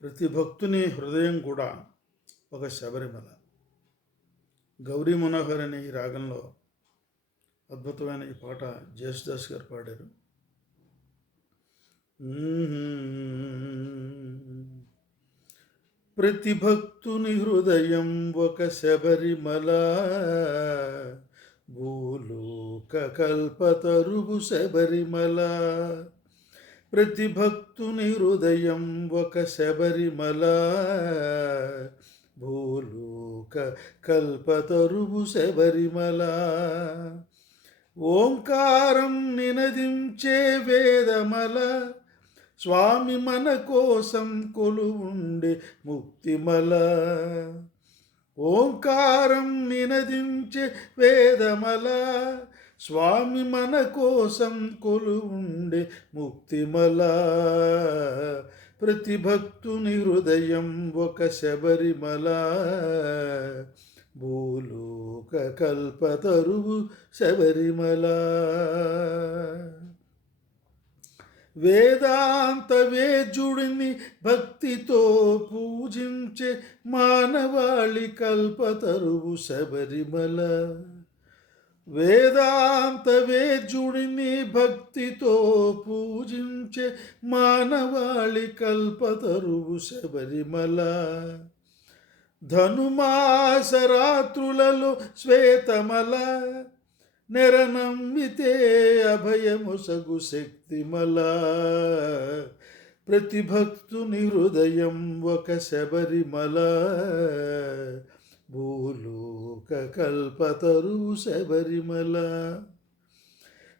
ప్రతి భక్తుని హృదయం కూడా ఒక శబరిమల. గౌరీ మనోహర్ అనే ఈ రాగంలో అద్భుతమైన ఈ పాట జేసుదాస్ గారు పాడారు. ప్రతి భక్తుని హృదయం ఒక శబరిమల, భూలోక కల్పతరువు శబరిమల. ప్రతి భక్తుని హృదయం ఒక శబరిమల, భూలోక కల్పతరువు శబరిమల. ఓంకారం నినదించే వేదమల, స్వామి మన కోసం కొలువుండే ముక్తిమల. ఓంకారం నినదించే వేదమల, స్వామి మన కోసం కొలువుండే ముక్తిమల. ప్రతి భక్తుని హృదయం ఒక శబరిమల, భూలోక కల్పతరువు శబరిమల. వేదాంత వేద్యుడిని భక్తితో పూజించే మానవాళి కల్పతరువు శబరిమల. వేదాంత వేద్యుడిని భక్తితో పూజించే మానవాళి కల్పతరువు శబరిమల. ధనుమాస రాత్రులలో శ్వేతమల, నెరనమ్మితే అభయముసగు శక్తిమల. ప్రతి భక్తుని హృదయం ఒక శబరిమల, భూలోక కల్పతరువు శబరిమల.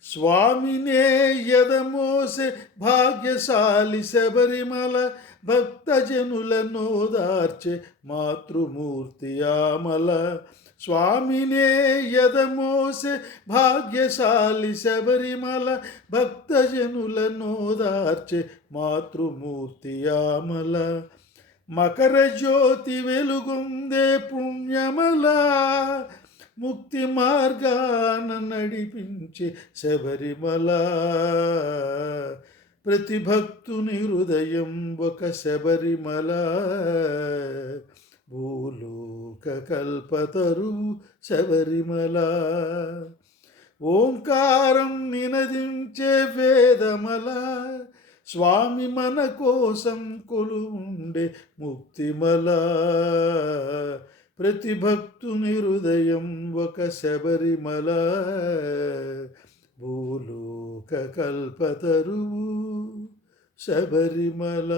స్వామినే ఎదమోసే భాగ్యశాలి శబరిమల, భక్తజనులను ఓదార్చే మాతృమూర్తి ఆమల. స్వామినే ఎదమోసే భాగ్యశాలి శబరిమల, భక్తజనులను ఓదార్చే మాతృమూర్తి ఆమల. మకర జ్యోతి వెలుగుందే పుణ్యమల, ముక్తి మార్గాన నడిపించే శబరిమల. ప్రతి భక్తుని హృదయం ఒక శబరిమల, భూలోక కల్పతరువు శబరిమల. ఓంకారం నినదించే వేదమల, స్వామి మన కోసం కొలువుండే ముక్తిమల. ప్రతి భక్తుని హృదయం ఒక శబరిమల, భూలోక కల్పతరువు శబరిమల.